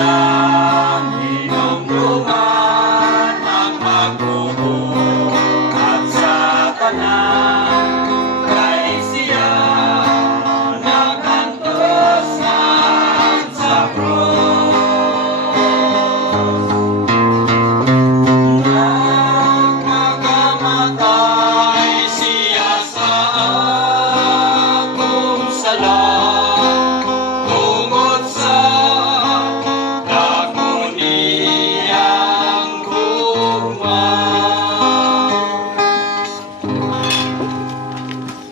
tanan, hinumduman ang magbubuo at sa tanan kay siya nakantos sa krus. Nagpagamatay siya sa akong sala tungod sa dako niyang gugma.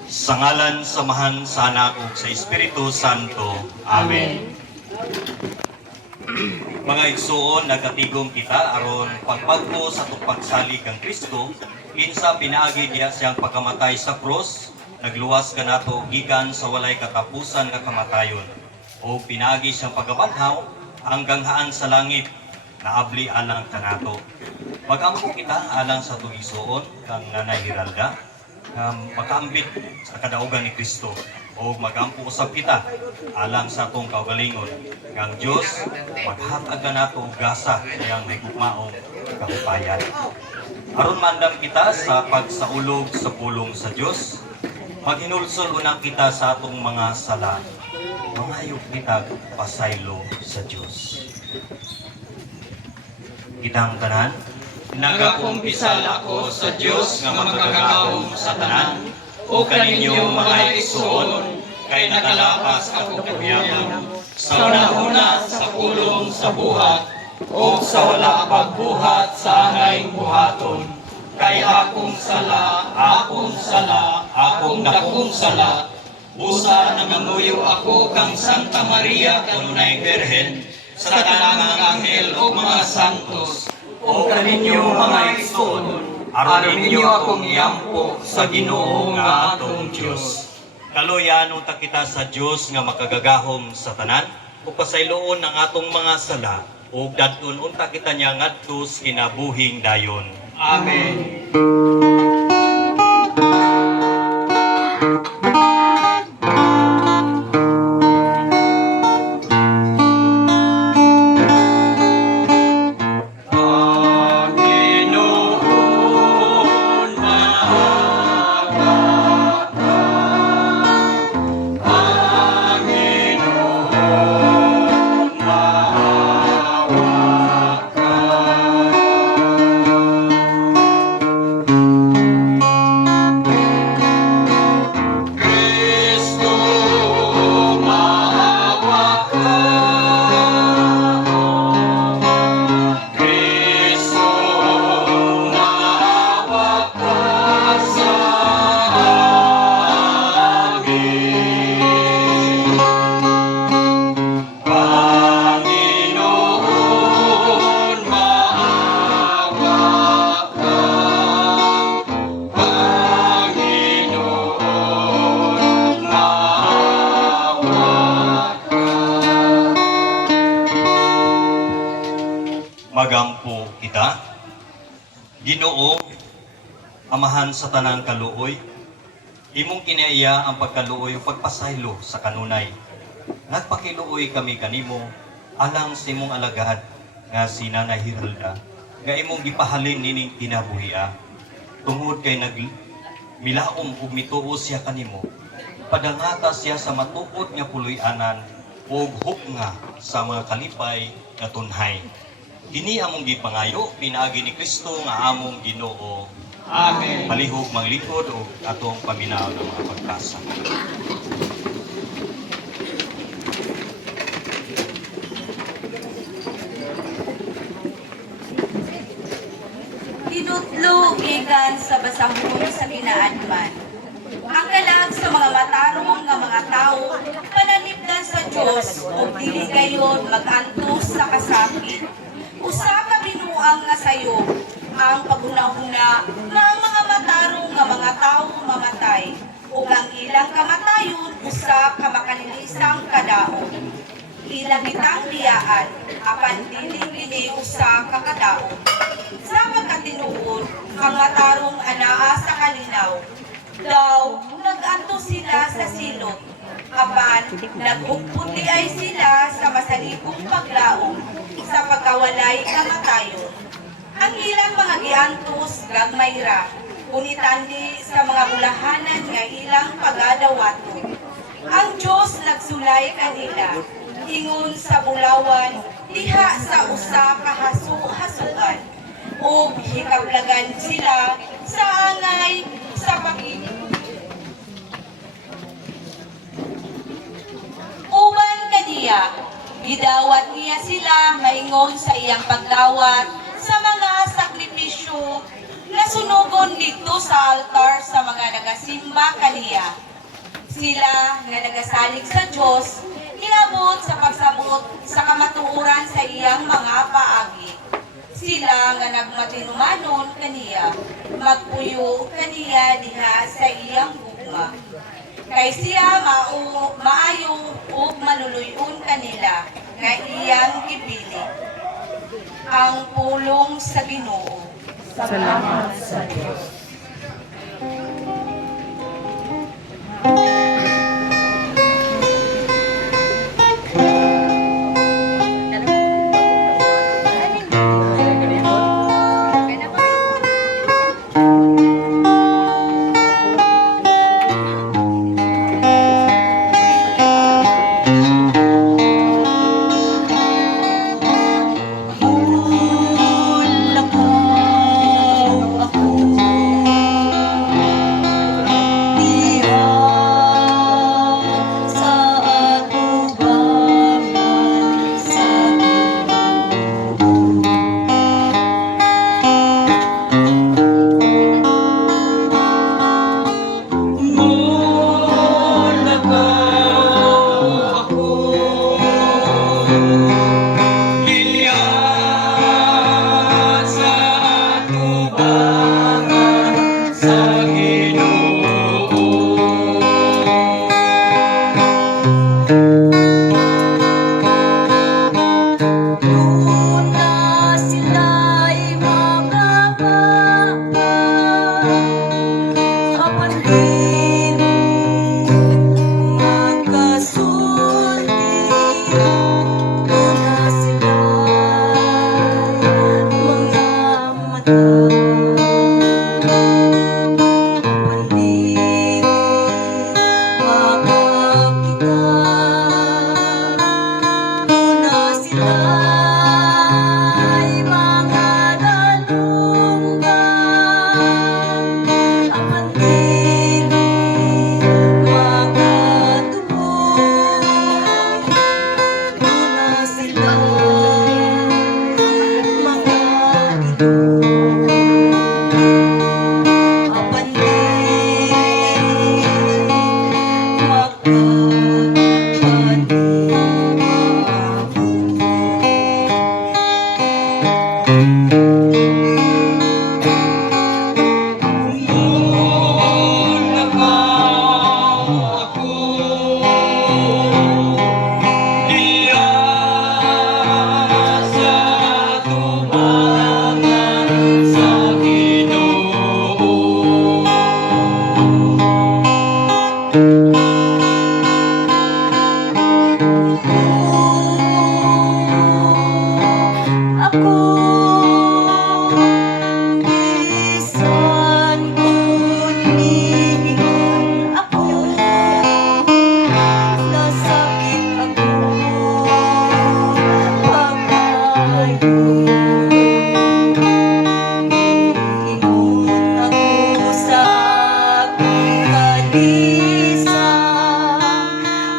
Sa ngalan samahan sa Anak ug sa Espiritu Santo. Amen. Mga igsuon, nagatigom kita aron pagpagpo sa tugpagsalig kang Kristo, kinsa pinaagi niya siyang pagkamatay sa krus, nagluwas kanato gikan sa walay katapusan nga kamatayon. O pinaagi siyang pagabanhaw hanggang haan sa langit, naabli alang kanato. Magampo kita alang sa tuig igsuon kang Nanay Hiralda, makaambit sa kadaugan ni Kristo. O magampo usab kita alang sa atong kaugalingon kang Dios maghatag nato og gasa kayang may gugmaong kahupayan. Aron mandam kita sa pagsaulog sa pulong sa Dios, maghinulsol unang kita sa atong mga sala. Mangayog kita pasaylo sa Dios. Kitang tanan, nagakumpisal ako sa Dios nga magkagahom sa tanan, o kaninyong mga igsuon, kay nakalapas ako kabiyagan, sa una-una sa pulong sa buhat, o sa wala pagbuhat sa anay buhaton, kay akong sala, akong dakong sala, busa nangamuyo ako kang Santa Maria kanunay Birhen, sa tanang anghel o mga santos, o kaninyong mga igsuon, aron ninyo akong iyampo sa Ginoo nga atong Dios. Kaluyan ta kita sa Dios nga makagagahom sa tanan, ug pasayloon ang atong mga sala, ug dadton unta kita niya ngadto sa kinabuhing dayon. Amen. Magampo kita. Ginoo, amahan sa tanang kaluoy, imong kinaiya ang pagkaluoy o pagpasaylo sa kanunay. Nagpakiluoy kami kanimo alang sa imong alagad nga si Nanay Hiralda, nga imong gipahalin nining kinabuhia. Tungod kay nagmilaom ug mituo siya kanimo, padangata siya sa matuod nga puloy-anan ug huknga sa mga kalipay nga tunhay. Kini among gipangayo pinaagi ni Kristo nga among Ginoo. Amen. Palihog manglingkod og atong paminaw ng mga pagkasa. Tinutlo gikan sa basahon sa binaanman. Ang kalag sa mga matarong nga mga tao, pananipdan sa Dios ug dili gayon mag-antos sa kasakit. Usa ka binuang nga sayo ang paguna-una nga ang mga matarong nga mga tawo mamatay ug ang ilang kamatayon usa ka makalilisang kadaog. Ilang bitang diyaan apan dili kini usa ka kadaog. Sa pagkatinuod ang matarong anaa sa kalinaw daw nag-antos sila sa silot apan naghugpot ay sila sa masalibong paglaom. magkawalay kamatayon. Ang ilang mga giantos gagmay ra, kunitandi sa mga bulahanan nga ilang pagadawato. Ang Diyos nagsulay kanila, ingon sa bulawan, diha sa usa ka hasu-hasuan, ug hikablagan sila sa angay sa pag-ibig. Uban kaniya, gidawat niya sila maingon sa iyang pagdawat sa mga sakripisyo na sunugon dito sa altar sa mga nagasimba kaniya. Sila nga nagasalig sa Diyos, niabot sa pagsabot sa kamatuoran sa iyang mga paagi. Sila nga nagmatinumanon kaniya, magpuyo kaniya diha sa iyang gugma. Kay siya maayo ug maluluyon kanila nga iyang gipili. Ang pulong sa Ginoo. Salamat sa Diyos.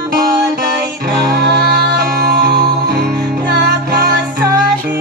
Walay tao nakasali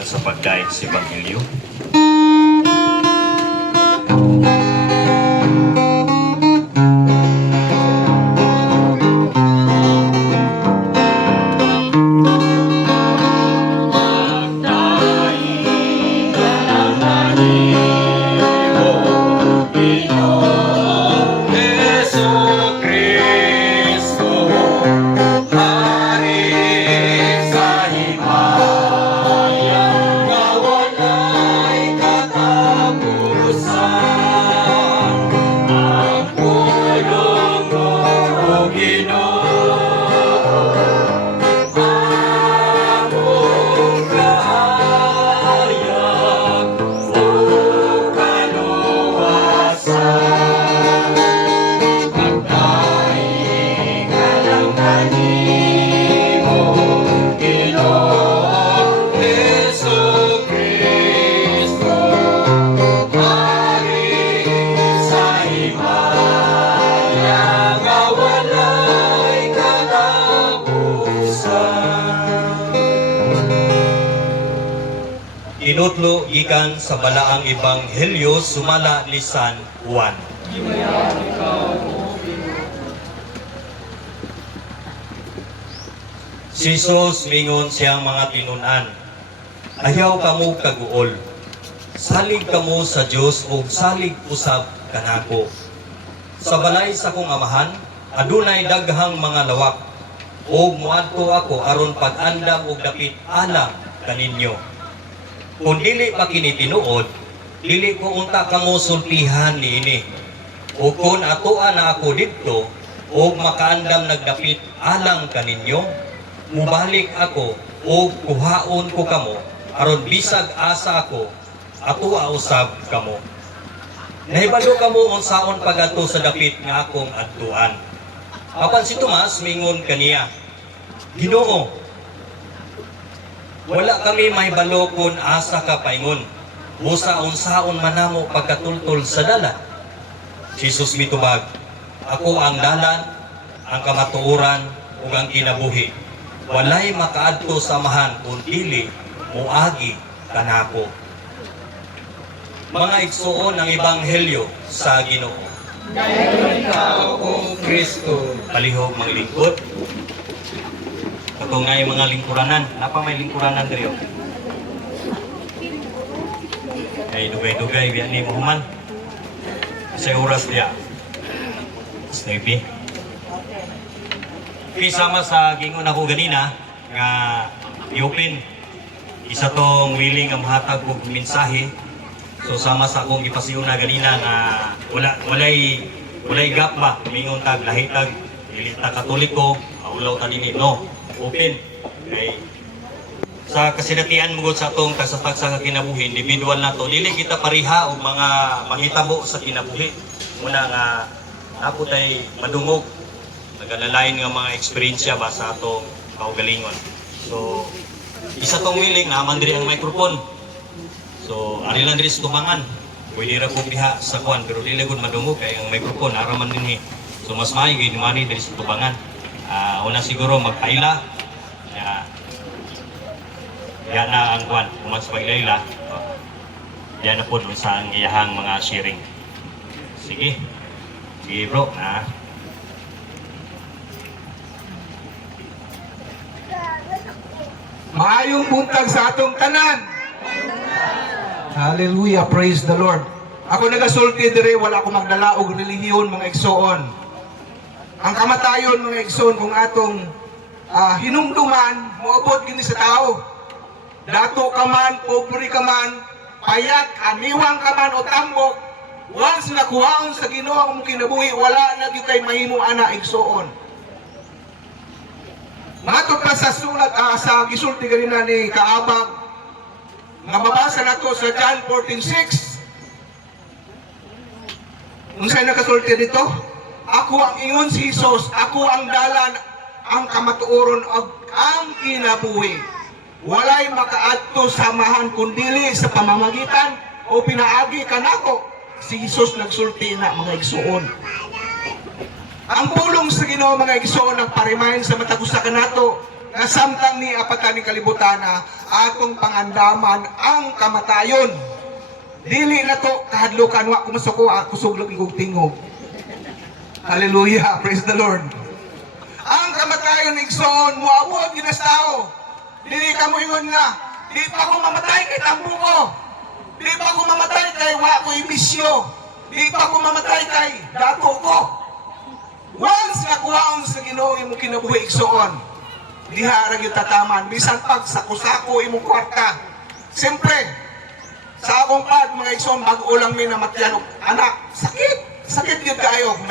gikan sa pagdaig sa Ebanghelyo. Tinutlo gikan sa balaang Ebanghelyo sumala ni San Juan. Si Jesus mingon siyang mga tinunan, ayaw kamo kaguol, salig kamo sa Dios o salig usab kanako. Sa balay sa kong amahan, adunay daghang mga lawak, o muadto ako aron pag-andam og dapit alang kaninyo. Kung dili pa kini tinuod, dili ko unta kamo sultihan niini. O kung atoa na ako didto, o makaandam nagdapit alang kaninyo, mubalik ako o kuhaon ko kamo, aron bisag asa ako, atoa usab kamo. Nahibalo kamo unsaon pagato sa dapit nga akong adtuan. Apan si Tomas mingon kaniya, Ginoo, wala kami may balokon asa ka paingon. Busa unsaon manamo pagkatultol sa dalan. Jesus mitubag, ako ang dalan, ang kamatuoran, ug ang kinabuhi. Walay makaadto sa amahan kung dili moagi kanako. Mga igsuon ng Ebanghelyo sa Ginoo. Dayon ikaw, O Kristo. Palihog mga lingkod. Ito nga yung mga lingkuranan. Napa may lingkuranan dito? Ay dugay-dugay biya ni Muhammad. Sa oras dia. Snippy. Sama sa gingon ako ganina nga i-open. Isa tong willing ang mahatag og mensahe. So sama sa akong ipasiuna ganina nga walay gap ba mingon tag lahitag dili ta Katoliko, ulaw ta dinhi no. Open. Okay. Sa kasinatian mo sa atong kasatag sa kinabuhi, individual na to, dili kita pariha og mga mahitabo sa kinabuhi. Muna nga ako tay madungog, nagalalain nga mga eksperyensya ba sa atong kaugalingon. So, isa tong willing na man diri ang microphone. So, ari lang diri sa tubangan. Pwede ra ko biha sa kwan, pero dili gud madungog kay ang microphone ara man dinhi. So, mas maayo gid mani diri sa tubangan. Una siguro magpaila. Yan na ang kwan, kung sa paglayla. Yan na po sa ang iyahang mga sharing. Sige. Sige bro. Maayong buntag sa atong tanan. Hallelujah, praise the Lord. Ako nagasulti dire, wala ako magdala og relihiyon mga igsoon. Ang kamatayon mga igsoon kung atong hinumduman, moabot gini sa tao. Dato ka man, pobre ka man, payat, amiwang ka man o tambok, once nakuhaon sa Ginoo ang kinabuhi, wala na gyud kay mahimo ana igsoon. Matod pa sa sulat sa gisulti ganina ni Kaabag, nga mabasa nato sa John 14:6. Unsay nakasulti dito? Ako ang ingon si Jesus, ako ang dalan, ang kamatuoron ug ang kinabuhi. Walay makaadto samahan kundili sa pamamagitan o pinaagi kanako. Si Jesus nagsulti na mga igsuon. Ang pulong sa Ginoo mga igsoon nagparimahin sa matagusa kanato nga samtang ni apatan ni kalibutan na atong pangandaman ang kamatayon. Dili na to kahadlukan wa kumasuko kusuglog igong tingog. Hallelujah, praise the Lord. Ang kamatayon igsoon muabot ginas tao. Dili ka moingon nga, di pa ko mamatay kay tambo ko. Di pa ko mamatay kay wa ko ibisyo. Di pa ko mamatay kay dato ko. Once nga kuhaon sa Ginoo imong kinabuhi igsoon, diha ra gyud tataman bisan pag sako-sako imong kwarta. Siyempre, sa akong pad, mga igsoon, bago lang may namatyan. Anak, sakit! Sakit yun kayo kung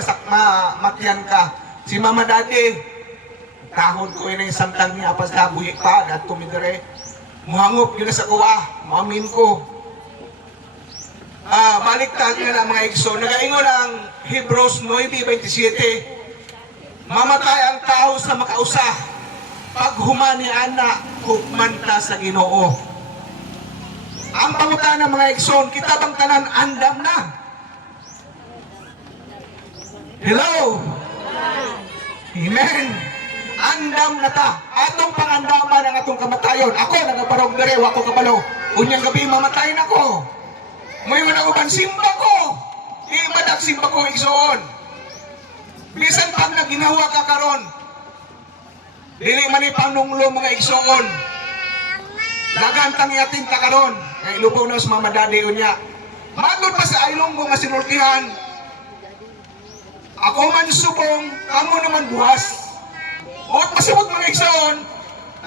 matyan ka. Si Mama Daddy, kahon ko yun yung samtang niya pas na buhi pa, at tumidere. Muhangop yun sa kuwa, mamin ko. Baliktad nga na mga igsoon. Nagaingon ang Hebrews 9:27. Mamatay ang tao sa makausa. Pag humani anak, hukmanta sa Ginoo. Ang pangutana mga igsoon, kita bang tanan andam na? Hello? Amen. Andam na ta. Atong pangandaman ang atong kamatayon. Ako, nagabarog dere, wako kabalo. Unyang gabi, mamatayin ako. Ngayon ako ban, simba ko. Imadag simba ko, igsoon. Bisan pag naginawa ka karon, dili man ipanunglo mga igsoon. Nagantang yatin ka karon. Kay lupaw na sa Mama Daddy unya. Matod pa sa aylong nga sinultihan. Ako man subong, kamo naman buwas. O't pasabot mga igsoon.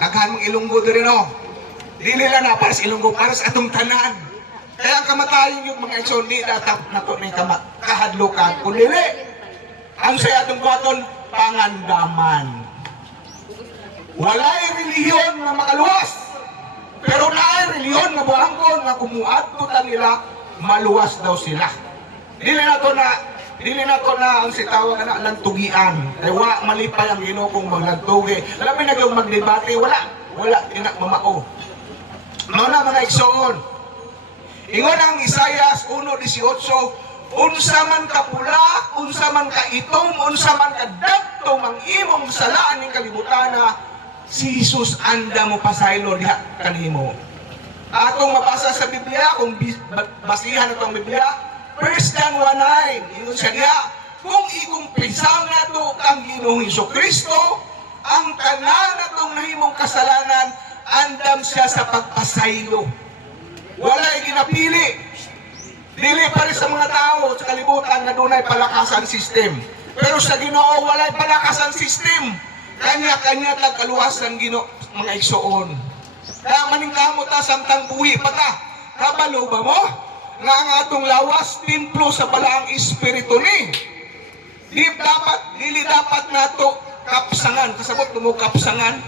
Naghan mong ilunggo diri no. Dili lang na para sa ilunggo, para sa atong tanan. Kaya ang kamatayon yung mga igsoon, di datap na to ng kahadlukan. Kung dili, ang sa atong buhaton, pangandaman. Walay relihiyon na makaluwas. Pero naay reliyon nga buhangkon nga kumuadto ta nila maluwas daw sila. Dili na to na ang sitawag na lantugian. Kay wa malipay ang Ginoo kung maglantugi. Labi na gyud magdebate, wala tinak mamao. Mao na mga igsoon. Ingon ang Isaias 1:18, unsa man ka pula, unsa man ka itom, unsa man ka dagto mang imong salaan ning kalibutana, si Jesus anda mo pasaylo diha kanimo. Atong mabasa sa Biblia, kung basihan itong Biblia, 1 John 1:9, ingon siya diha, kung ikumpisaw nato kang Ginoong Hesukristo, ang tanan natong nahimong kasalanan, andam siya sa pagpasaylo. Walay ginapili. Dili pare sa mga tao sa kalibutan na dunay palakasan system. Pero sa Ginoo walay palakasan system. Kanya-kanya tag kaluwasan Ginoo mga igsoon. Kaya maningkamot ta samtang buhi pa ta. Kabalo ba mo? Nga ang atong lawas templo sa balaang espiritu ni. Dili dapat nato kapsangan. Kasabot mo kapsangan.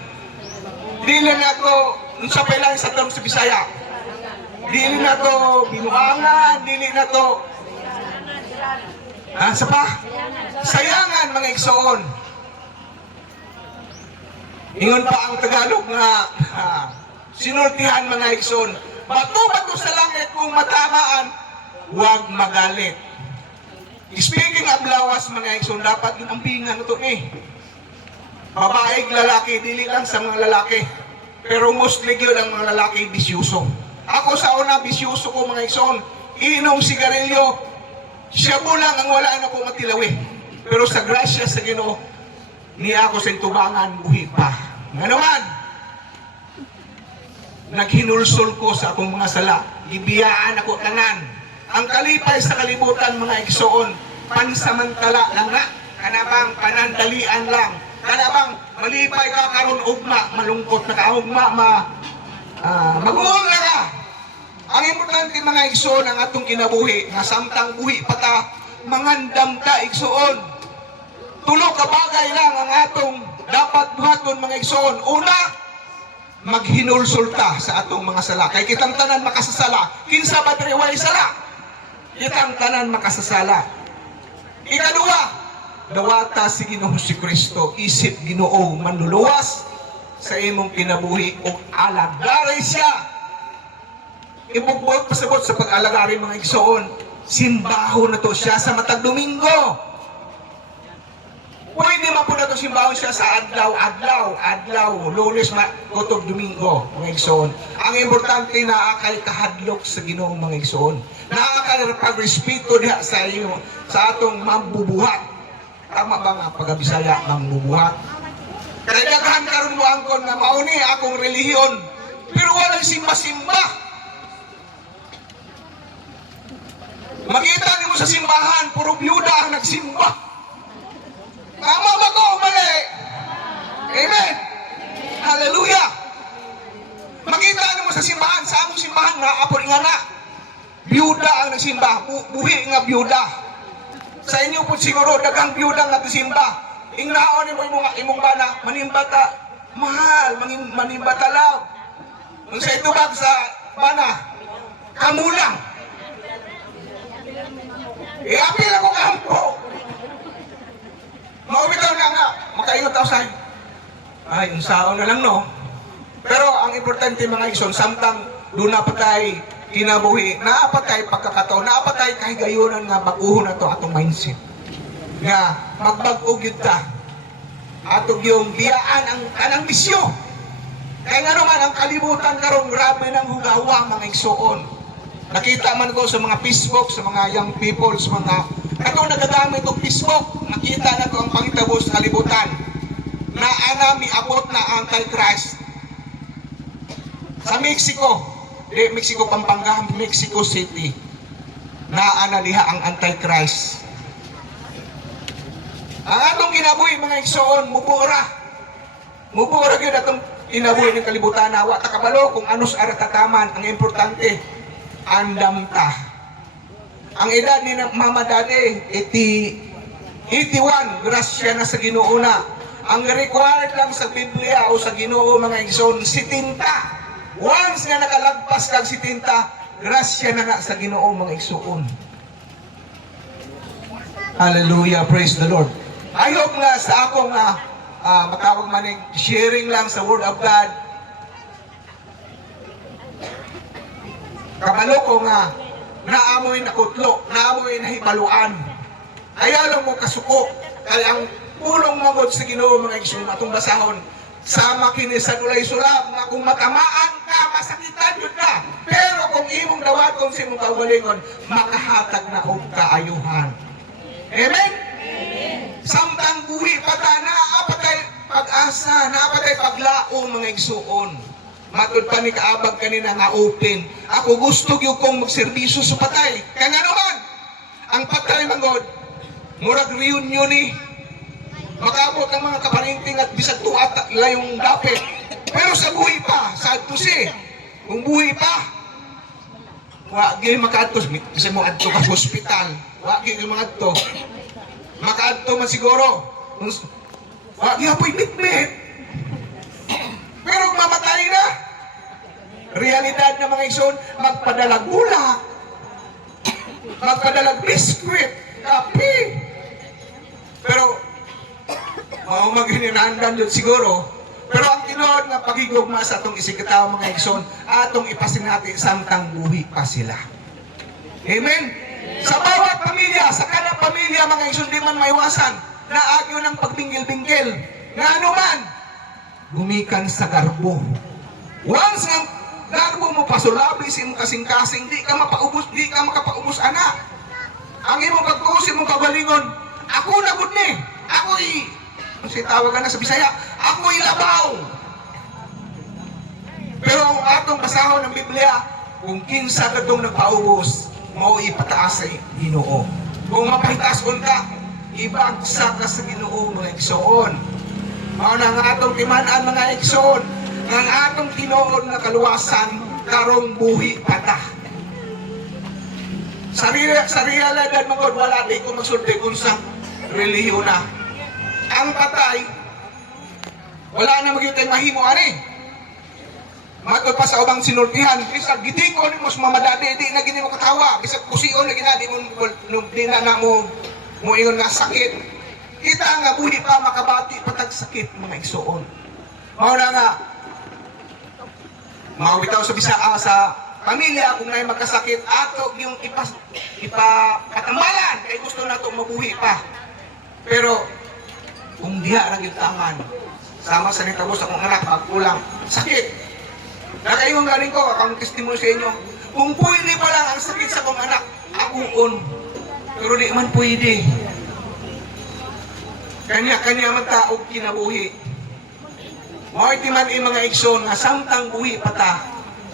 Dili nato unsa pa lang sa term sa Bisaya. Dili nato binuangan, dili nato sa pa? Sayangan mga igsoon. Ingon pa ang Tagalog nga sinultihan mga igsoon. Bato-bato sa langit kung matamaan, huwag magalit. Speaking of lawas mga igsoon, dapat ginampingan ito babae, lalaki, dili lang sa mga lalaki. Pero mostly yun ang mga lalaki bisyuso. Ako sa una, bisyuso ko mga igsoon. Inom sigarilyo, siya po lang ang wala na ko matilawi. Pero sa grasya sa Ginoo, niya ako sa tubangan, buhi pa. Nga naman, naghinulsol ko sa akong mga sala. Gibiyaan ako tanan. Ang kalipay sa kalibutan mga igsoon, pansamantala lang na. Kanabang panandalian lang. Kanabang malipay ka karon ugma, malungkot na kaugma, mag-uol na ka. Ang importante mga igsoon, ang atong kinabuhi, nga samtang buhi pa ta, mangandam ta igsoon. Tulo ka bagay lang ang atong dapat buhaton mga igsoon. Una, maghinulsol ta sa atong mga sala. Kay kitang tanan makasasala. Kinsa ba driway sala? Kitang tanan makasasala. Ikaduha, dawata si Ginoong Hesukristo, isip Ginoo manluluwas sa imong kinabuhi o alagari siya. Ibugbot pasabot sa pag-alagari mga igsoon. Simbaho na to siya sa matag Domingo. Pwede man po na ito simbahon siya sa adlaw, Lunes, Kutog, Domingo, mga igsoon. Ang importante na akay kahadlok sa Ginoo, mga igsoon. Na akay pagrespeto diha sa iyo, sa atong mambubuhat. Tama ba nga pagabisaya, mambubuhat? Kaya daghan karon mo angkon nga mauni akong relihiyon, pero walang simba-simba. Makita niyo sa simbahan, puro byuda ang nagsimba. Tama ba ko? Mali. Amen. Hallelujah. Makita niyo sa simbahan, sa among simbahan nga apod nga na. Byuda ang nagsimba, buhi nga byuda. Sa inyo po siguro daghang byuda nga nagsimba. Ingnaon mo imong bana, manimba ta mahal, manimba ta love. Kung sa itubag sa bana, kamulang. Apil ako kampo. Maubitaw na nga, makaingot ako sa'yo. Ay, yung saon na lang, no? Pero ang importante mga igsoon, samtang doon na patay kinabuhi, naapatay pagkakataon, naapatay kahigayunan nga baguhon na to atong mindset. Nga, magbag-og yun ta. Atog yung biyaan ang kanang bisyo. Kaya nga naman, ang kalibutan karon grabe ng hugawa mga igsoon. Nakita man ko sa mga Facebook, sa mga young people, sa mga katong nagagamit itong Facebook, nakita na ko ang pangitabo sa kalibutan na anami abot na Antichrist. Sa Mexico, Mexico Pampanga, Mexico City, na analiha ang Antichrist. Ang atong kinabuhi mga igsoon, mubura yun atong kinabuhi ng kalibutan na wa takabalo kung anos aratataman. Ang importante, andam ta. Ang edad ni Mama Dade, 81, grasya na sa Ginoo na. Ang required lang sa Biblia o sa Ginoo mga igsoon, 70. Once nga nakalagpas kag 70, grasya na sa Ginoo mga igsoon. Hallelujah, praise the Lord. I hope nga sa akong matawag manig sharing lang sa Word of God. Kabalo ko nga, naamoy na kutlo, naamoy na hibaluan. Kaya lang mo kasuko, kaya ang pulong magod sa Ginoo mga igsoon atong basahon. Sama kini sa dulay sulab nga kung matamaan ka, masakitan yun ka. Pero kung imong dawaton sa imong kaugalingon, makahatag na og kaayuhan. Amen? Samtang buhi pata, naapatay pag-asa, naapatay paglao mga igsoon. Matod pa ni kaabag kanina nga open. Ako gusto yung kong magserbisyo sa patay. Kaya nga naman, ang patay manggod, murag reunion ni. Makabot ang mga kapaninting at bisag tuat layong dapit. Pero sa buhi pa, sa adtusi, kung buhi pa, wagi makaadtos, kasi mo adto ka hospital, wagi mga adto. Makaadto man siguro, wagi apoy mitmit. Pero mamatay na. Realidad ng mga igsoon, magpadalag bulak, magpadalag biskwit, kape. Pero, maghininandan doon siguro. Pero ang tinood nga pagigugma sa atong isigataw mga igsoon, atong ipasinati samtang buhi pa sila. Amen? Sa bawat pamilya, sa kada pamilya mga igsoon, di man maiwasan na agyo ng pagbinggil-binggil. Nga ano man, gumikan sa garbo. Once nga garbo mo pasulabi sa imong kasing-kasing, di ka makapaubos anak. Ang imong pagkuusin mong kabalingon, ako nagud ni, ako'y, kasi tawagan na sa Bisaya, ako'y labaw. Pero ang atong basahon ng Biblia, kung kinsa kadtong nagpaubos, mao ipataas sa Ginoo. Kung mapahitason ka, ibagsak ka sa Ginoo mga igsoon. Mao na nga atong timan-an mga igsoon, ng atong tinuod na kaluwasan karong buhi pata. Sa realidad mga wala di ko magsulti kung sa relihiyon na. Ang patay, wala na magyutay mahimo ani. Matod pa sa ubang sinultihan, bisag gidiko ni mo sa mamadade, di na gini mo katawa, bisag kusion na ginadi mo di na mo ingon nga sakit. Kita nga buhi pa makabati patag sakit mga igsoon. Mao na nga bitaw sa Bisaya sa pamilya kung may magkasakit ato yung ipatambalan kay gusto nato mabuhi pa. Pero kung diha ra gyud taman. Sama sa nitabo sa akong anak pagkulang sakit. Nakaingon galing ko akong testimony sa inyo. Kung pwede pa lang ang sakit sa akong anak, akuon. Pero di man pwede. Kanya-kanya man taog kinabuhi. Mo'y man mga igsoon nga samtang buhi pata,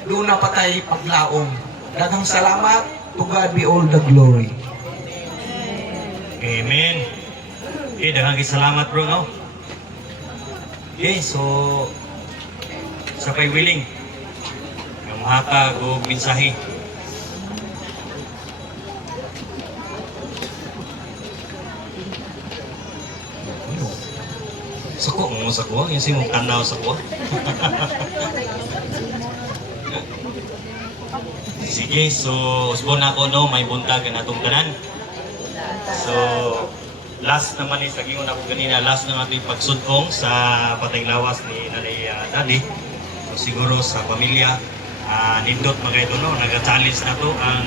doon na patay paglaom. Daghang salamat, to God be all the glory. Amen. Okay, daghang salamat bro, no? Okay, so sa pay willing nga mahatag og mensahe. Sako mo sa kuha, yung simong tanaw sa kuha. Sige, so usbon ako no, may buntag na atong tanan. So last naman sa gingon ako ganina, last na natin pagsudong sa patay lawas ni Nanay Daddy. So siguro sa pamilya, nindot mga ito no, nag-challenge na to ang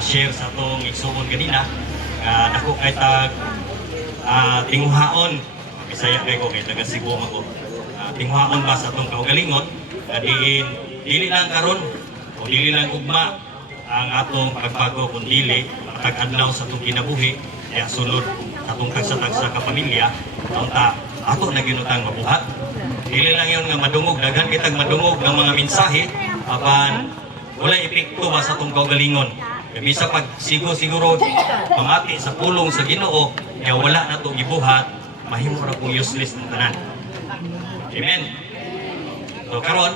share sa itong igsuon ganina. Dako kay tag tinguhaon, Bisaya kay ko kay taga Cebu ako. Tinguhaon ba sa itong kaugalingon, dili lang karon o dili lang ugma ang atong pagbago kung dili matag-adlaw sa itong kinabuhi. Kaya sulod atong tagsa-tagsa ka pamilya, ta ato na ginutang mabuhat. Dili lang yun nga madungog, daghan kitag madungog ng mga mensahe, apan wala epekto ba sa itong kaugalingon. Kaya bisa pag siguro pamati sa pulong sa Ginoo, kaya wala na itong ibuhat, mahimo ra kong useless ng tanan. Amen. So karon,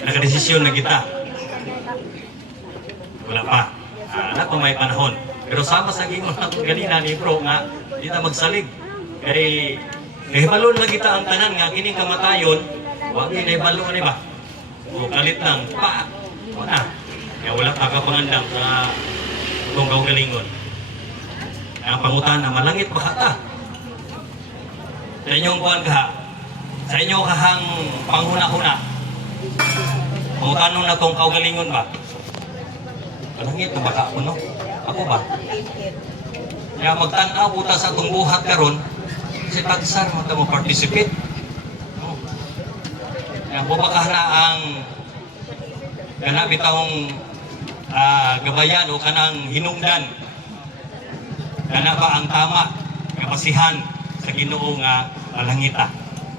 nagdesisyon na kita. Wala pa. Na kung may panahon. Pero sama sa gingon natin ganina ni bro nga di ta magsalig. Kay balon na kita ang tanan nga kining kamatayon, wa gyud ay balon ani ba? O kalit lang pa. Wala. Kaya wala pa ka pangandam sa itong kaugalingon. Ang pangutana, malangit ba ta? Sa inyong kuhan ka, sa inyo kahang panghuna-huna, pangutanong na itong kaugalingon ba? Malangit na baka ako, no? Ako ba? Kaya magtanaw po ta sa itong buhat karon, si tagsar mo ito mo participate. No? Kaya bubakah na ang kanabitahong gabayan o kanang hinungdan. Kana ba ang tama, kapasihan sa Ginoo nga malangita.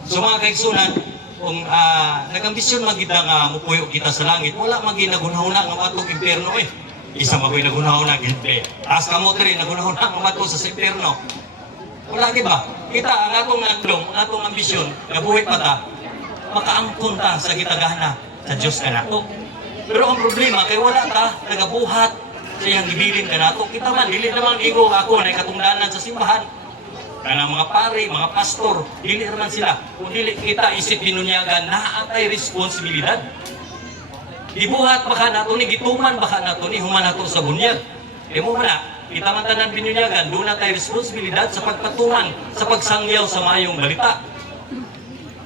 So mga kaigsunan, kung nag-ambisyon magita nga mupuyo kita sa langit, wala maginagunahuna nga matong impyerno eh. Isa magoy nagunahuna gindi. As kamo tre nagunahuna nga mato sa impyerno. Wala gi ba? Kita ang atong nandong, atong ambisyon, gabuhi pa ta, makaangkon ta sa gitagana sa Dios kanato. Pero ang problema kay wala ta nagabuhat sa iyang gibilin kanato. Kita man dili naman igo ako na katungdanan sa simbahan. Kanang mga pare, mga pastor, dili naman sila. Kung dili kita isip binunyagan, naatay responsibilidad. Ibuhat baka nato ni, gituman baka nato ni, human nato sa bunyag. E mo na, kita man tanan binunyagan, doon natay responsibilidad sa pagpatuman, sa pagsangyaw sa mayong balita.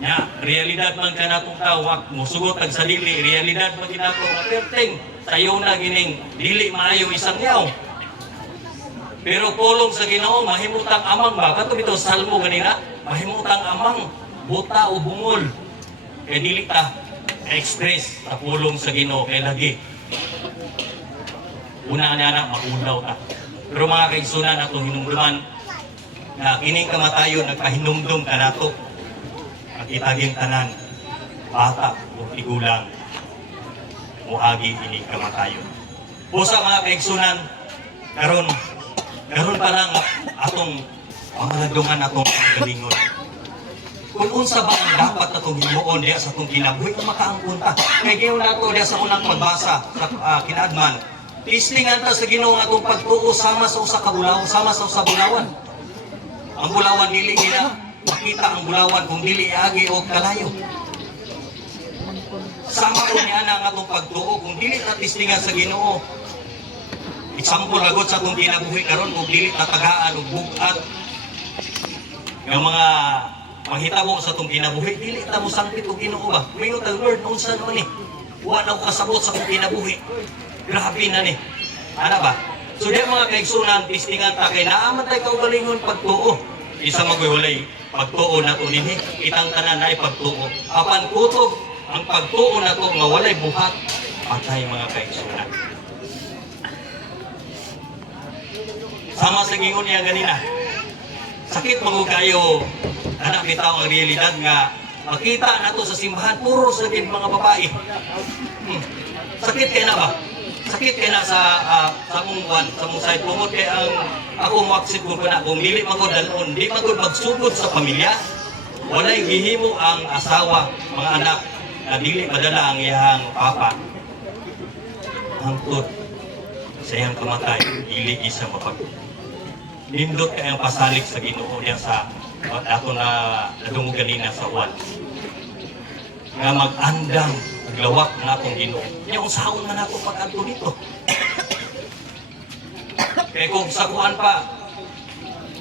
Ya, realidad man ka natong tawag, musugot ang salili, realidad man ginato, maperteng, sayo na gining, dili maayo isang yaw. Pero pulong sa Ginoo mahimutang amang ba? Kato bitaw salmo ganina, mahimutang amang buta o bungol. Kaya dili ta express sa pulong sa Ginoo kay lagi. Una na maulaw ta. Pero mga kaigsunan atong hinumduman na kining kamatayon nagpahinumdum kanato. Itaging tanan, bata o tigulang, muagi ini kamatayon. Pusa mga kaigsunan, karon pa lang atong pangaladungan atong galingon. Kung unsa ba ang dapat atong himuon diya sa atong kinabuhi, makaangkon ta. Kay gayon nato diya sa unang pagbasa sa kinaadman. Listingan ta sa Ginoo atong pagtuo sama sa usa ka bulawan, sama sa usa bulawan. Ang bulawan dili nila makita ang bulawan kung dili agi o kalayo. Sama ko niya na atong pagtuo kung dili ta listingan sa Ginoo. Example lagot sa atong kinabuhi karon kung dili tatagaan og bugat ng mga panghitabo sa atong kinabuhi, dili ta mo sangpit og Ginoo ba? Mayon ta Lord unsa no ni? Wa na ko kasabot sa atong kinabuhi. Grabe na ni. Ana ba? So di mga kaigsunan, listingan ta kay naaman tay kaugalingon pagtuo. isa magwawalay pagtuo na to dinhi kitang tanan ay pagtuo apan kutob ang pagtuo na to nga walay buhat patay mga kaigsunan. Sama sa gingon niya ganina sakit mo kayo anak bitaw ang realidad nga makita na to sa simbahan puro sakit mga babae. Sakit kay na ba? Sakit kay na sa mong sa mong side pumot kay ang ako mo accept ko na kung dili magod dalon di magod magsugod sa pamilya walay gihimo ang asawa mga anak na dili madala ang iyang papa hangtod sa iyang kamatay dili isa mapag nindot kay ang pasalig sa Ginoo diya sa ato na nadungog ganina sa uwan nga mag-andam naglawak na akong Ginoo yung sahon man ako pag-adto dito kaya kung sakuan pa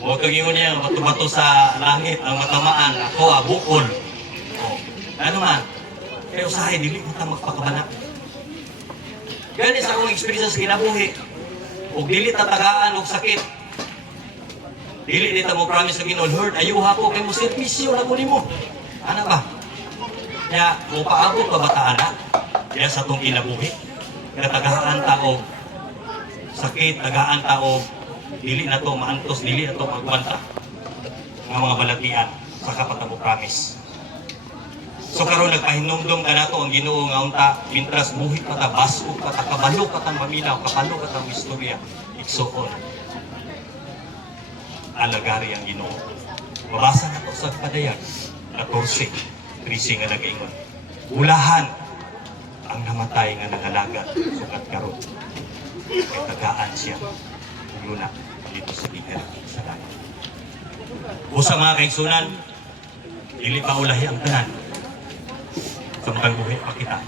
huwag kang ingon niya bato-bato sa langit ang matamaan ako bukol ano man kaya usahay dili mo ta magpakabana gani sa akong experience sa kinabuhi ug dili tatagaan og sakit dili dita mo promise sa Ginoo Lord ayuha ko kay mo servisyo na ko nimo ana ba kaya mo paabot pa bata anak kaya sa itong kinabuhi kaya tagahaan tao sakit tagaan tao dili na to maantos dili na to magwanta ng mga balatian sa kapatabo promise so karon nagpahinumdum ka nato ang Ginoo nga unta mintras buhi pa ta baso pa ta kabalo pa tang maminaw kabalo pa tang istorya igsuon alagari ang Ginoo mabasa na to sa padayag 14 13 nga nag-ingon ulahan ang namatay nga nangalagat sukat karon kay tagaan siya yuna dito sa liher sa langit usa mga kaigsunan dili pa ulahi ang tanan samtang buhi pa kita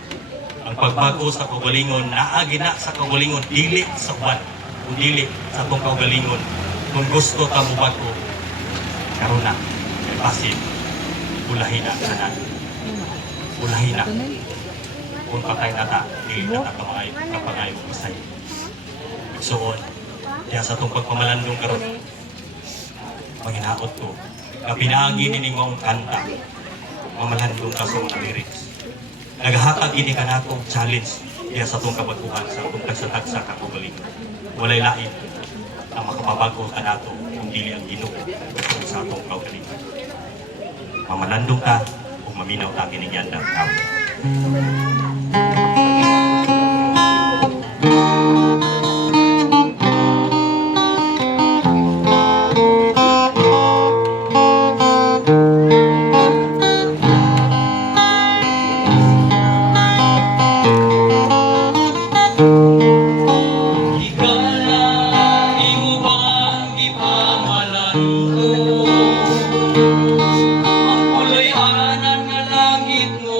ang pagbago sa kaugalingon naagi na sa kaugalingon dili sa uwan kung dili sa tong kaugalingon kung gusto ta mo bago karon na pasin ulahi na tanan ulahi na kung patay na ta dili na ta kapangayo masay igsuon kaya sa itong pagpamalandong karon panginaot ko na pinaagi nining mong kanta mamalandong ka sa mga lyrics naghahatag ini ka natong challenge kaya sa itong kabaguhan sa itong tagsatagsa kakugaling walay lain ang makapabago ka nato kung dili ang Ginoo sa itong kaugaling mamalandong ka kung maminaw ta kining yandang tao. Ang puloy-anan nga langit mo,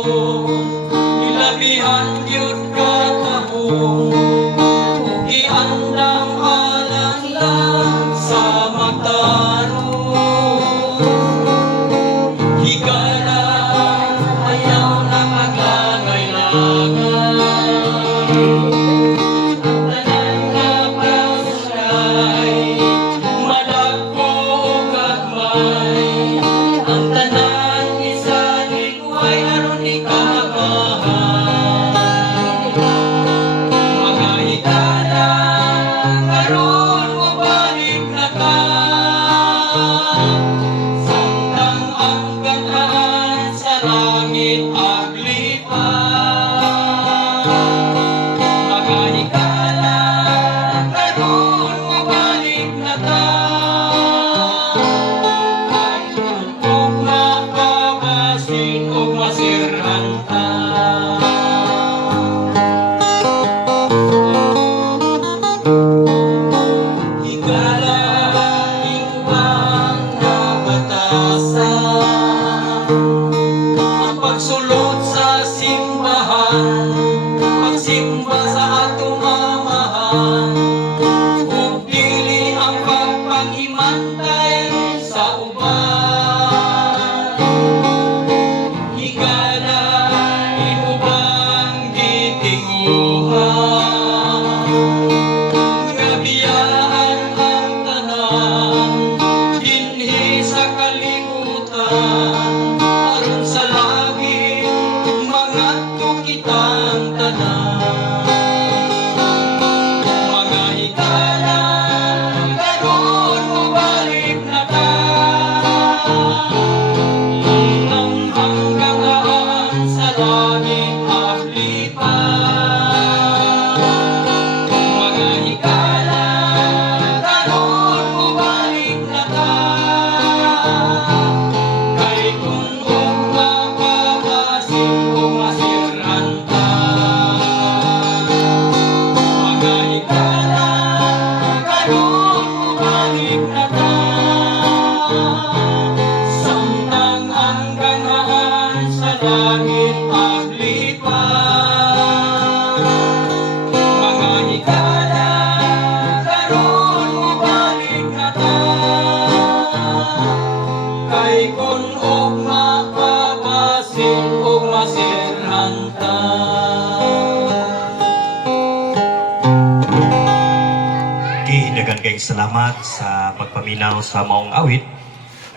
daghan kay salamat sa pagpaminaw sa maong awit.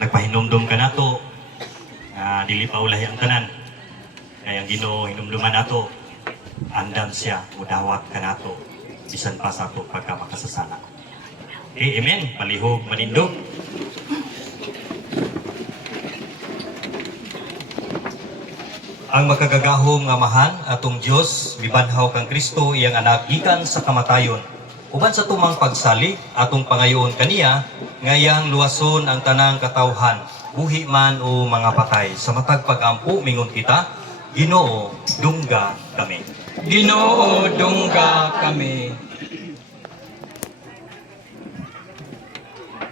Nagpahinumdum ka nato na dili pa ulahi ang tanan. Kaya ang Ginoo hinumduman nato, andam siya, mudawat ka nato, bisan pa sa ato pagka makasasala. Okay, amen. Palihog manindog. Ang makagagahom nga mahal atong Dios mibanhaw kang Kristo iyang anak gikan sa kamatayon. Uban sa tumang pagsalig atong pangayoon kaniya ngayang luwason ang tanang katawhan, buhi man o mga patay. Sa matag pagampo mingon kita, Ginoo, dungga kami. Ginoo, dungga kami.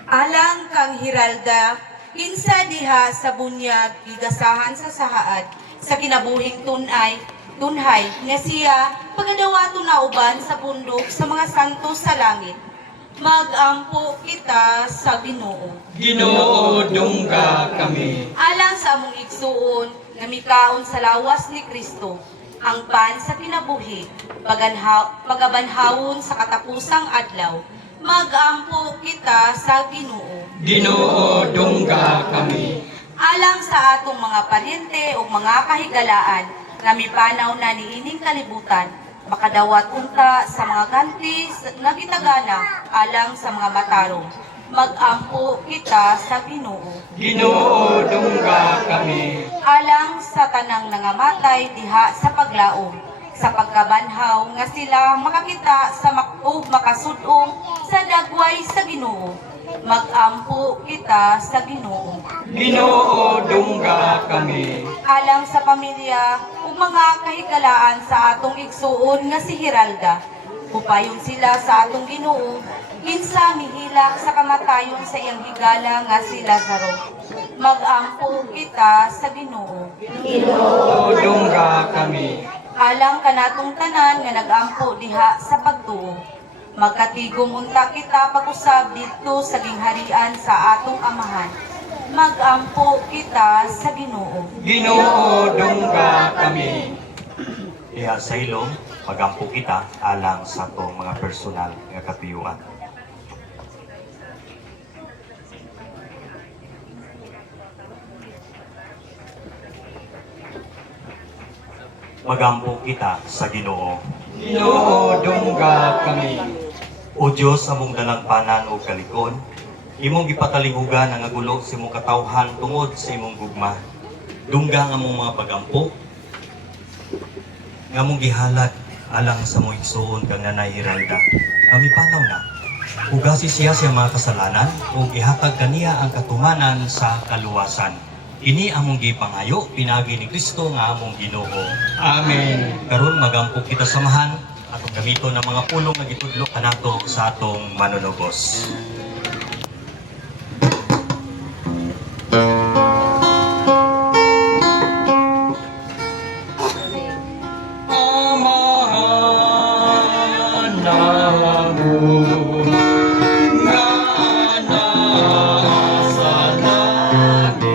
Alang kang Hiralda, kinsa diha sa bunyag gigasahan sa sahaad, sa kinabuhing tunhay nga siya pagadawato na uban sa bundok sa mga santos sa langit. Magampo kita sa Ginoo. Ginoo, dungga kami. Alang sa among igsuon nga mikaon sa lawas ni Kristo, ang pan sa kinabuhi, pagabanhawon sa katapusang adlaw, magampo kita sa Ginoo. Ginoo, dungga kami. Alang sa atong mga paryente o mga kahigalaan nga mipanaw na niining kalibutan, makadawat unta sa mga ganti nga gitagana alang sa mga matarong. Magampo kita sa Ginoo. Ginoo, dungga kami. Alang sa tanang nangamatay diha sa paglaom, sa pagkabanhaw nga sila makakita sa makasudong sa dagway sa Ginoo. Magampo kita sa Ginoo. Ginoo, dungga kami. Alang sa pamilya ug mga kahigalaan sa atong igsuon nga si Hiralda, upayon sila sa atong Ginoo, kinsa mihilak sa kamatayon sa iyang higala nga si Lazaro. Magampo kita sa Ginoo. Ginoo, dungga kami. Alang kanatong tanan nga nagampo diha sa pagtuo. Magkatigom unta kita pag-usab dito sa gingharian sa atong amahan. Magampo kita sa Ginoo. Ginoo, dungga kami. Diha sa ilong, pagampo kita alang sa atong mga personal nga katuyuan. Magampo kita sa Ginoo. Ginoo, dungga kami. O Diyos, among dalangpanan o kalikon, imong gipatalingugan ang agulo sa imong katawhan tungod sa imong gugma. Dungga nga mong mga pagampo, nga mong gihalat alang sa mong igsuon kang Nanay Hiralda. Kami panaw na, ugasi siya sa mga kasalanan o ihatag kaniya ang katumanan sa kaluwasan. Ini among gipangayo, pinagi ni Kristo nga among Ginoo. Amen. Karon magampo kita samahan atong gamito ng mga pulong nga gitudlo kanato sa atong manunubos. Amahan namu nga nasa langit,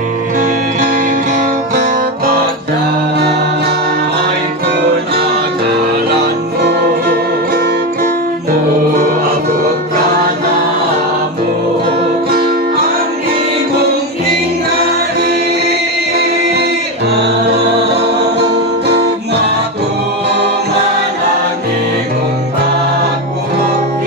pagday ko na ngalan mo, moabot ka na mo, ang imong hinarian. Matumanang imong pagbuhok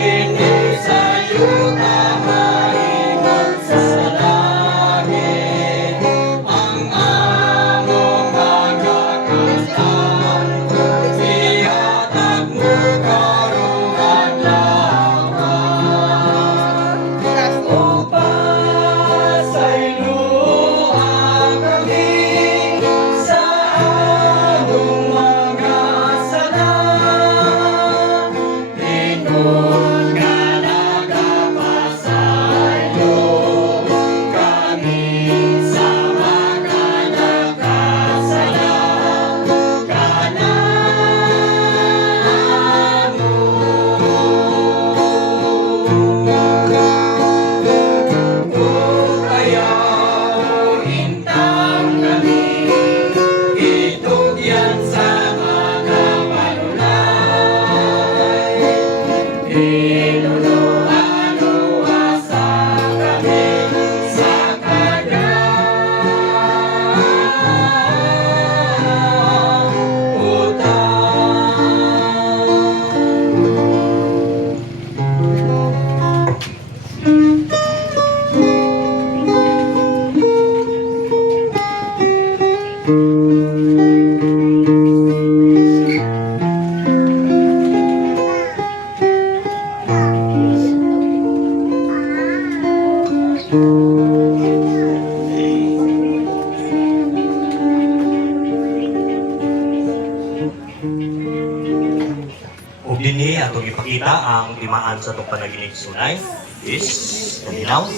sa itong panaginip sunay is tuminaw.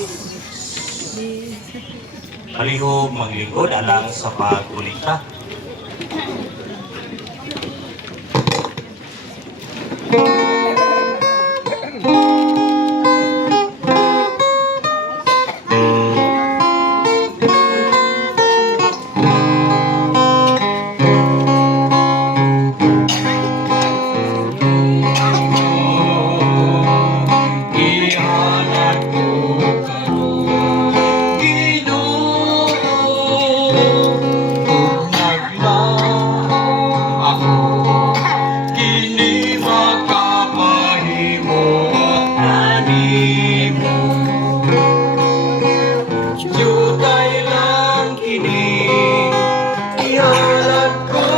Palihog maglingkod alang sa pagkulikta. Ihanap ko karon, Ginoo, kung naglaom ako, kini makapahimo kanimo. Jutay lang kini, ihalad ko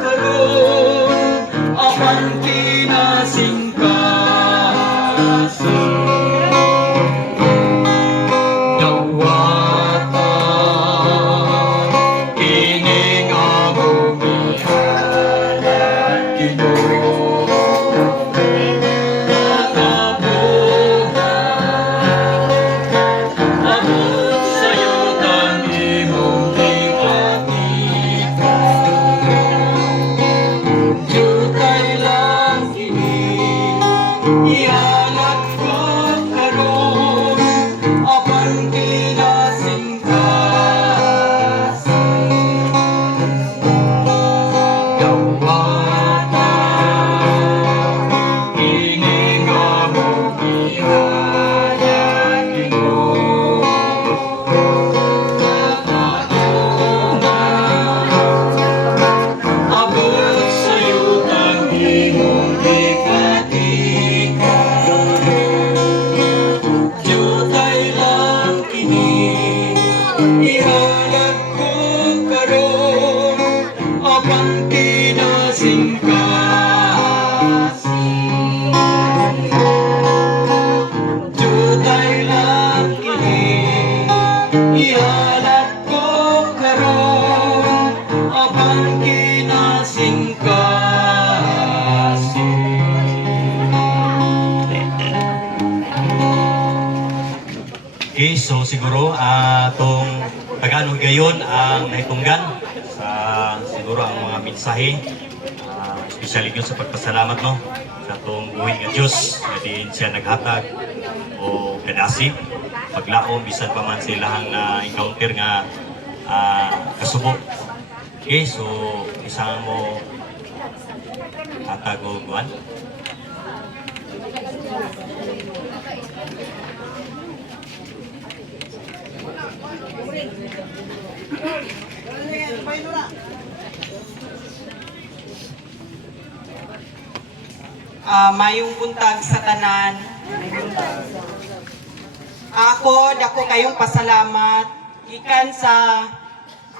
karon, apan kinasingkasin. Dawatan, kini nga mong ihalad, Ginoo. Abot sa'yo ang imong ipatikan. Jutay lang kini, ihanap ko karon, apan kinasingkasin. Dawatan, kini nga mong ihalad, Ginoo. Abot sa'yo ang imong ipatikan. Jutay lang kini, ihalad ko karon, apan kinasingkasin. Jutay lang kini, ihalad ko karon, apan kinasingkasin. Okay, so siguro atong Tagalog gayon ang naitunggan sa siguro ang mga mensahe, especially yun sa pagpasalamat no sa atong buhay nga Diyos nga diin siya naghatag o kadasi paglaom bisan pa man silang na encounter nga kasubo. Okay, so isang mo hatag o guwan. Mayong buntag sa tanan. Dako kayong pasalamat gikan sa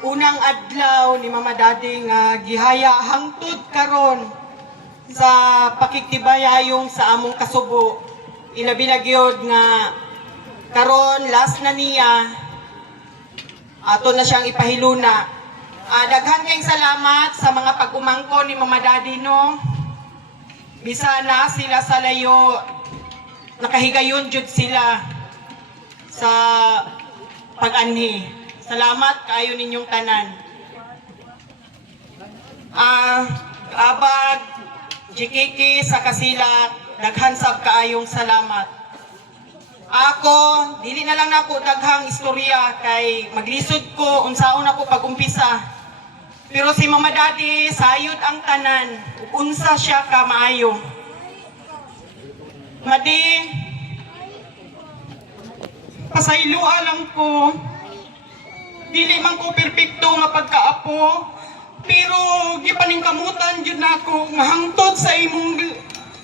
unang adlaw ni Mama Daddy nga gihaya hangtod karon sa pakiktibayayong sa among kasubo. Ilabi na gyud nga karon last na niya ato na siyang ipahiluna. Daghan kayong salamat sa mga pag-umangko ni Mama Daddy no. Bisana sila sa layo, nakahigayon jud sila sa pag-anhi. Salamat kaayo ninyong tanan. Abag, GKK sa Kasilak, daghan sab kaayong salamat. Ako, dili na lang nako daghang istorya kay maglisod ko unsaon ako pag-umpisa. Pero si Mama Daddy, sayod ang tanan, unsa siya ka maayo. Madi, pasaylua lang ko, dili man ko perpekto nga pagkaapo, pero gipaningkamutan jud nako nga hangtod sa imong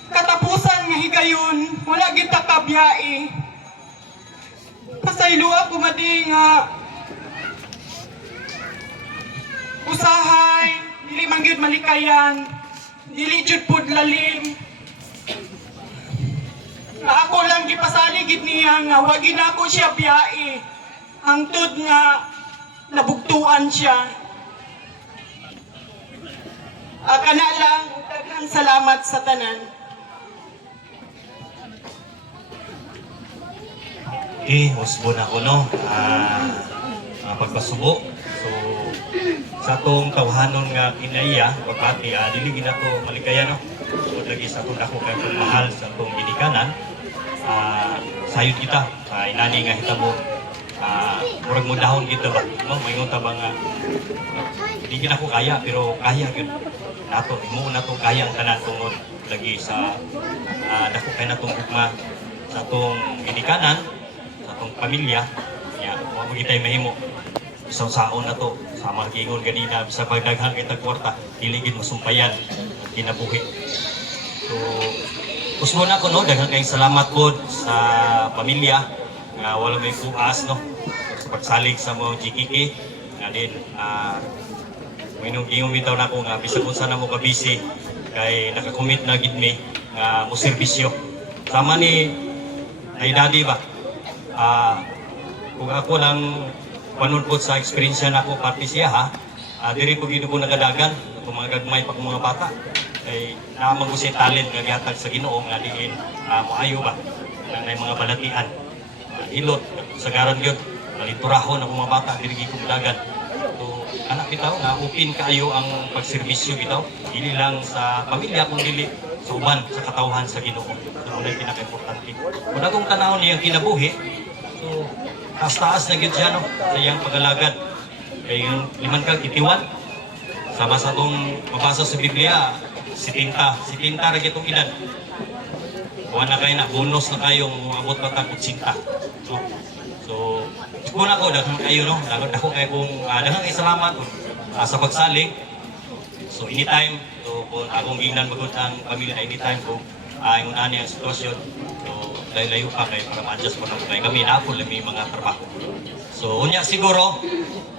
katapusan nga higayon, wala gid ta kabyae. Pasaylua ko madi nga usahay, dili man gyud malikayan, dili jud pud lalim. Ako lang gipasali gid niya nga wa gid ako siya biyae. Hangtod nga nabugtuan siya. Kana lang daghang salamat sa tanan. Usbon ako no. Pagpasubo. So sa atong tawhanon nga kinaiya, pagkati dili ginato maligaya no. So lagi sa atong dako kay mahal sa atong ginikanan. Sayod kita sa inani nga hitabo. Murag mo dahon kita ba? No, mayngon ta ba nga hindi gina ko kaya pero kaya gyud. Nato imo na to kaya ang tanan tungod lagi sa dako kay natong ugma sa atong ginikanan, sa atong pamilya. Ya, wa mo kitay mahimo. Isang saon na to, sama gingon ganina sa pagdaghang kita kwarta, dili gid masumpayan ang kinabuhi. So, usmo na ko no, daghang kayong salamat po sa pamilya nga wala may puas no. Sa pagsalig sa mga GKK nga din minong bitaw na ko nga bisag unsa na mo ka busy kay naka-commit na gid mi nga mo serbisyo. Sama ni ay daddy ba? Kung ako lang panon po sa experience na ako parte siya ha, diri ko gid ko nagadagan kung mga gagmay pa kong mga bata ay naamang ko siya talent nga gihatag sa Ginoo nga diin maayo ba nang may mga balatian ilot sa garon gyud naliturahon ang mga bata diri ko dagan. So anak bitaw nga open kaayo ang pagserbisyo bitaw dili lang sa pamilya kun dili sa uban sa katawhan sa Ginoo. So unay pinaka-importante kun akong tanawon niyang kinabuhi. So taas na gyud siya no sa iyang pag-alagad kay liman kag itiwan sama sa atong mabasa sa Biblia 70 ra gyud edad. Kuha na kayo na bonus na kayo abot pa tag 80. So kung ako daghang kayo no dako kay kung daghang kay salamat sa pagsalig. So anytime so kung akong ginan magud ang pamilya anytime kung ingon ani ang sitwasyon. So layo pa kay para ma-adjust po na kay kami na ako may mga trabaho. So unya siguro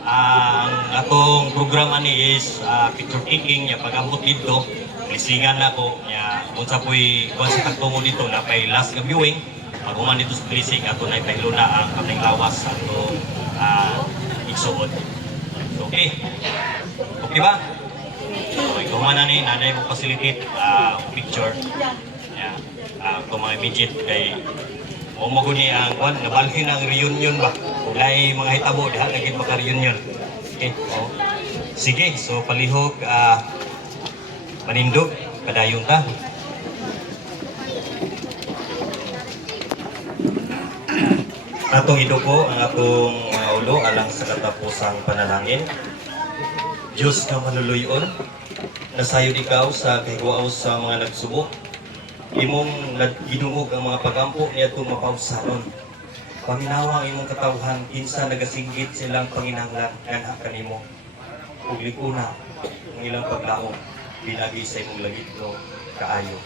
ang atong programa ni is picture taking ya pag-ambot dito lisingan na ko nya unsa poy kuan sa tagtungo dito na pay last nga viewing maguman dito sa blessing ato na ipahilo na ang kaming lawas ato igsuod. So, okay ba? So ikaw man na ni nanay mo facilitate picture ya kung mga immediate kay o maguni ang kwan nabalhin ang reunion ba ulay mga hitabo diha lagi maka reunion. Okay sige so palihog manindog kadayon ta. Atong iduko ang atong ulo alang sa katapusang panalangin. Diyos nga manuluyon nasayod ikaw sa kahigwaaw sa mga nagsubok. Imong gidungog ang mga pagampo niya itong mapausaron. Paminawa ang imong katawhan, kinsa nagasinggit silang panginahanglan kanha kanimo. Ug likuna ang ilang paglaom, pinagi sa imong lagitno kaayo.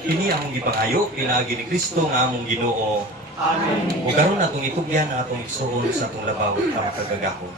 Ini among gipangayo, pinagi ni Kristo nga among Ginoo. Amen. Ug karon natong itugyan ang atong igsuon sa atong labaw para kagagahon.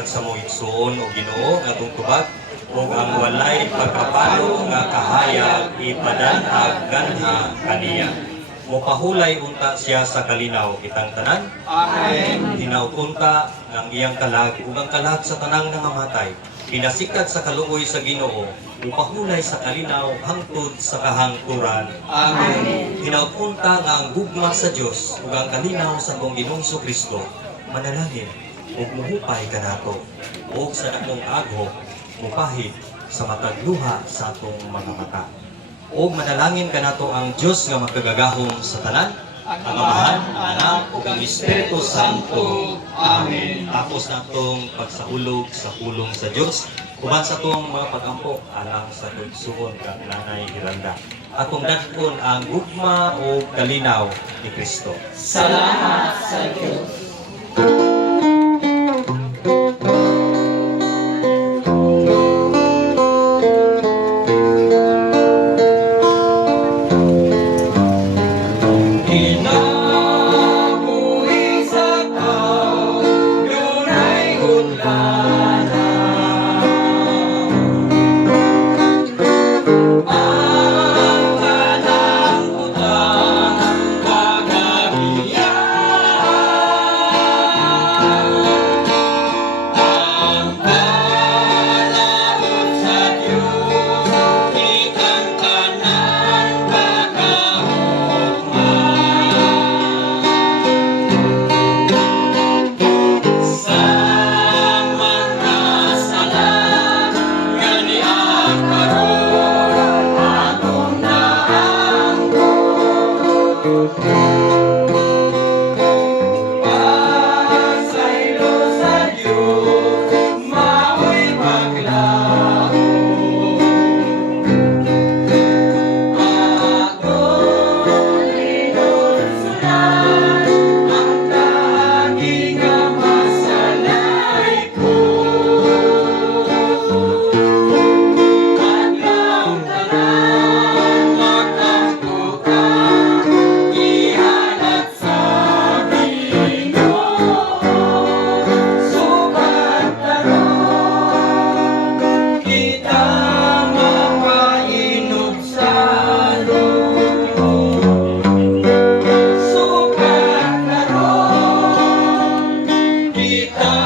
matag sa mong igsoon o Ginoo nga tubag ug ang walay pagkapalo nga kahayag ipadanhag ganha kaniya. Mopahulay unta siya sa kalinaw kitang tanan. Amen. Hinautunta ng iyang kalag ug ang kalag sa tanang nangamatay. Pinasikat sa kaluoy sa Ginoo, upahulay sa kalinaw hangtod sa kahangturan. Amen. Hinautunta nga ang gugma sa Dios ug ang kalinaw sa atong Ginoong Kristo manalangin ug muhupay kanato ug sa dakong agho mupahid sa matag luha sa atong mga mata. O manalangin kanato ang Dios nga magkagagahom sa tanan, ang Amahan, Anak, ug ang Espiritu Santo. Amen. Tapos natong pagsahulog sa pulong sa Dios, uban sa atong mga pagampo alang sa tugsuon kang Nanay Miranda. Atong dadkon ang gugma o kalinaw ni Kristo. Salamat sa Diyos. Kinabuhi sa tao, dunay hudlana. Ang tanang utang kagabihan. Ang palabot sa Diyos, ikang tanan kagahugma. Sa mga salan nga niang karon, atong naangkon. Pasaylo sa Diyos, mao'y paglaho. Atong linulsunan ang lagi nga masalay ko. Adlaw tanan magkamtukan, ihanat sa Ginoo. Sukat taron, kita mapainog sa sukat taron, kita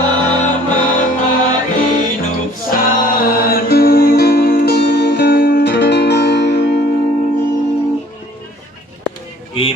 mapainog sa Okay,